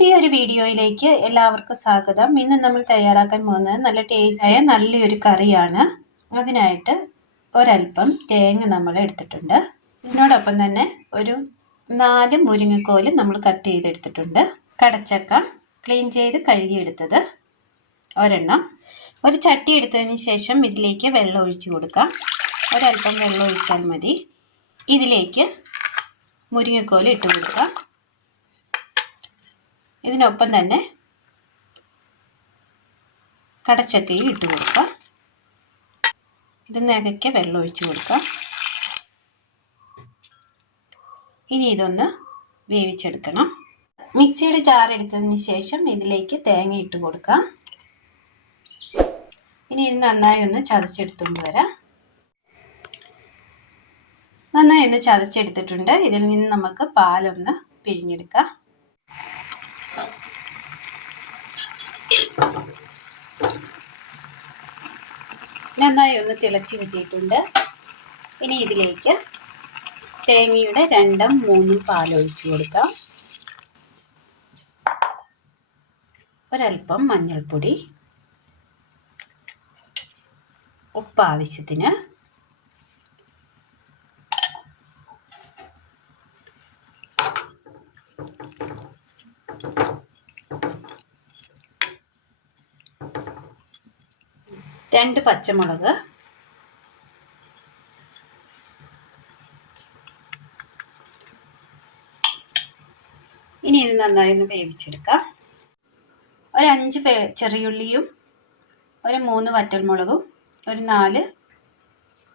പുതിയൊരു വീഡിയോയിലേക്ക് എല്ലാവർക്കും സ്വാഗതം. ഇന്ന് നമ്മൾ തയ്യാറാക്കാൻ പോകുന്നത് നല്ല ടേസ്റ്റായ നല്ലൊരു കറിയാണ്. അതിനായിട്ട് ഒരൽപ്പം തേങ്ങ നമ്മൾ എടുത്തിട്ടുണ്ട്. ഇതിനോടൊപ്പം തന്നെ ഒരു 4 മുരിങ്ങക്കോല് നമ്മൾ കട്ട് ചെയ്തെടുത്തിട്ടുണ്ട്. കടച്ചക്ക ക്ലീൻ ചെയ്ത് കഴുകിയെടുത്തത് ഒരെണ്ണം. ഒരു ചട്ടി എടുത്തതിന് ശേഷം ഇതിലേക്ക് വെള്ളം ഒഴിച്ചു കൊടുക്കാം. ഒരൽപ്പം വെള്ളം ഒഴിച്ചാൽ മതി. ഇതിലേക്ക് മുരിങ്ങക്കോല് ഇട്ട് കൊടുക്കാം. ഇതിനൊപ്പം തന്നെ കടച്ചക്കയും ഇട്ട് കൊടുക്കാം. ഇത് നകയ്ക്ക് വെള്ളം ഒഴിച്ച് കൊടുക്കാം. ഇനി ഇതൊന്ന് വേവിച്ചെടുക്കണം. മിക്സിയുടെ ജാർ എടുത്തതിന് ശേഷം ഇതിലേക്ക് തേങ്ങ ഇട്ട് കൊടുക്കാം. ഇനി ഇത് നന്നായി ഒന്ന് ചതച്ചെടുത്തുകൊണ്ട് വരാം. നന്നായി ഒന്ന് ചതച്ചെടുത്തിട്ടുണ്ട്. ഇതിൽ നിന്ന് നമുക്ക് പാലൊന്ന് പിഴിഞ്ഞെടുക്കാം. നന്നായി ഒന്ന് തിളച്ച് കിട്ടിയിട്ടുണ്ട്. ഇനി ഇതിലേക്ക് തേങ്ങയുടെ 2ഉം 3ഉം പാലൊഴിച്ച് കൊടുക്കാം. ഒരൽപ്പം മഞ്ഞൾപ്പൊടി, ഉപ്പ് ആവശ്യത്തിന്, രണ്ട് പച്ചമുളക്, ഇനി ഇത് നന്നായി ഒന്ന് വേവിച്ചെടുക്കാം. ഒരു 5 ചെറിയുള്ളിയും ഒരു 3 വറ്റൽമുളകും ഒരു 4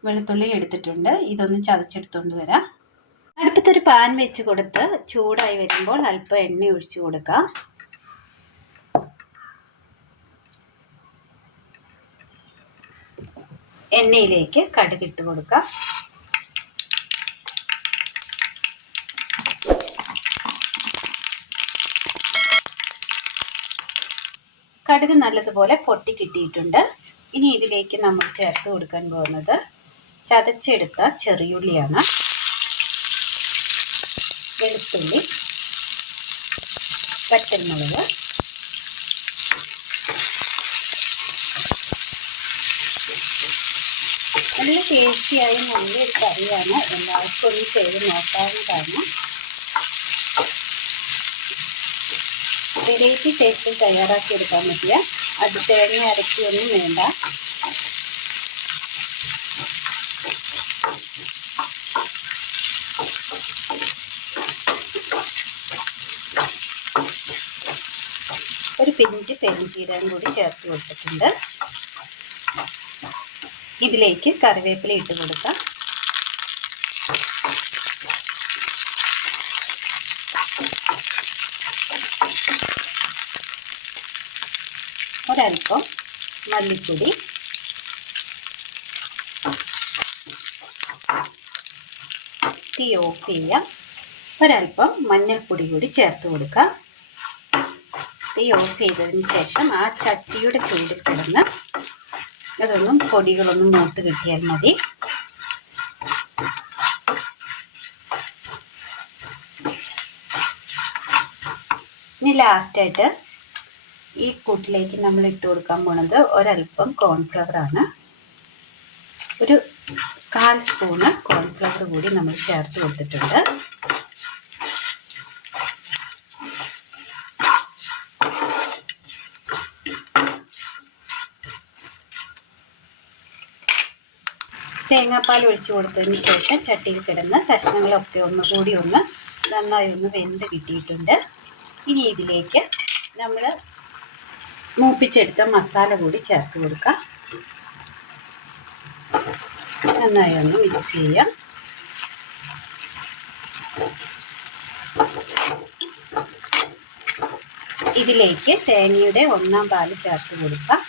വെളുത്തുള്ളി എടുത്തിട്ടുണ്ട്. ഇതൊന്ന് ചതച്ചെടുത്തുകൊണ്ട് വരാം. അടുപ്പത്തൊരു പാൻ വെച്ച് കൊടുത്ത് ചൂടായി വരുമ്പോൾ അല്പം എണ്ണ ഒഴിച്ചു കൊടുക്കാം. എണ്ണയിലേക്ക് കടുകിട്ട് കൊടുക്കാം. കടുക് നല്ലതുപോലെ പൊട്ടി കിട്ടിയിട്ടുണ്ട്. ഇനി ഇതിലേക്ക് നമ്മൾ ചേർത്ത് കൊടുക്കാൻ പോകുന്നത് ചതച്ചെടുത്ത ചെറിയുള്ളിയാണ്. വെളുത്തുള്ളി, വറ്റൽമുളക്, നല്ല ടേസ്റ്റിയായി നല്ലൊരു കറിയാണ്. എല്ലാവർക്കും ഒന്ന് ചെയ്ത് നോക്കാവുന്നതാണ്. വെറൈറ്റി ടേസ്റ്റിൽ തയ്യാറാക്കി എടുക്കാൻ പറ്റിയ അത് തേങ്ങ അരക്കിയൊന്നും വേണ്ട. ഒരു പിഞ്ച് പെരുംജീരകം കൂടി ചേർത്ത് കൊടുത്തിട്ടുണ്ട്. ഇതിലേക്ക് കറിവേപ്പില ഇട്ട് കൊടുക്കാം. ഒരൽപ്പം മല്ലിപ്പൊടി, തീ ഓഫ് ചെയ്യാം. ഒരൽപ്പം മഞ്ഞൾപ്പൊടി കൂടി ചേർത്ത് കൊടുക്കാം. തീ ഓഫ് ചെയ്തതിന് ശേഷം ആ ചട്ടിയുടെ ചൂടിൽ കിടന്ന് അതൊന്നും പൊടികളൊന്നും മൂത്ത് കിട്ടിയാൽ മതി. ഇനി ലാസ്റ്റായിട്ട് ഈ കൂട്ടിലേക്ക് നമ്മൾ ഇട്ട് കൊടുക്കാൻ പോണത് ഒരൽപ്പം കോൺഫ്ലവർ ആണ്. ഒരു 1/4 സ്പൂണ് കോൺഫ്ലവർ കൂടി നമ്മൾ ചേർത്ത് കൊടുത്തിട്ടുണ്ട്. തേങ്ങാപ്പാൽ ഒഴിച്ചു കൊടുത്തതിന് ശേഷം ചട്ടിയിൽ കിടന്ന് കഷ്ണങ്ങളൊക്കെ ഒന്നുകൂടി നന്നായി വെന്ത് കിട്ടിയിട്ടുണ്ട്. ഇനി ഇതിലേക്ക് നമ്മൾ മൂപ്പിച്ചെടുത്ത മസാല കൂടി ചേർത്ത് കൊടുക്കാം. നന്നായി മിക്സ് ചെയ്യാം. ഇതിലേക്ക് തേങ്ങയുടെ 1-ാം പാല് ചേർത്ത് കൊടുക്കാം.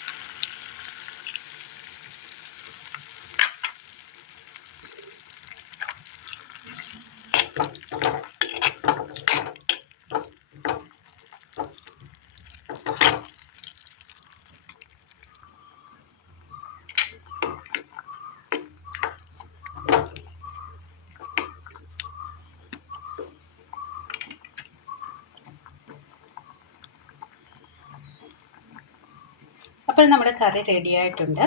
അപ്പോൾ നമ്മുടെ കറി റെഡി ആയിട്ടുണ്ട്.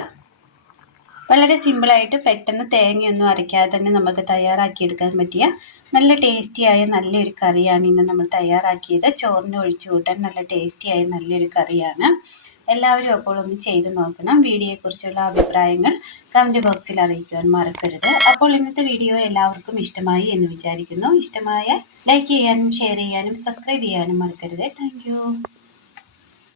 വളരെ സിമ്പിളായിട്ട് പെട്ടെന്ന് തേങ്ങയൊന്നും അരയ്ക്കാതെ തന്നെ നമുക്ക് തയ്യാറാക്കിയെടുക്കാൻ പറ്റിയ നല്ല ടേസ്റ്റിയായ നല്ലൊരു കറിയാണ് ഇന്ന് നമ്മൾ തയ്യാറാക്കിയത്. ചോറിന് ഒഴിച്ചു കൂട്ടാൻ നല്ല ടേസ്റ്റിയായ നല്ലൊരു കറിയാണ്. എല്ലാവരും അപ്പോൾ ഒന്ന് ചെയ്ത് നോക്കണം. വീഡിയോയെക്കുറിച്ചുള്ള അഭിപ്രായങ്ങൾ കമൻറ്റ് ബോക്സിൽ അറിയിക്കുവാൻ മറക്കരുത്. അപ്പോൾ ഇന്നത്തെ വീഡിയോ എല്ലാവർക്കും ഇഷ്ടമായി എന്ന് വിചാരിക്കുന്നു. ഇഷ്ടമായ ലൈക്ക് ചെയ്യാനും ഷെയർ ചെയ്യാനും സബ്സ്ക്രൈബ് ചെയ്യാനും മറക്കരുത്. താങ്ക്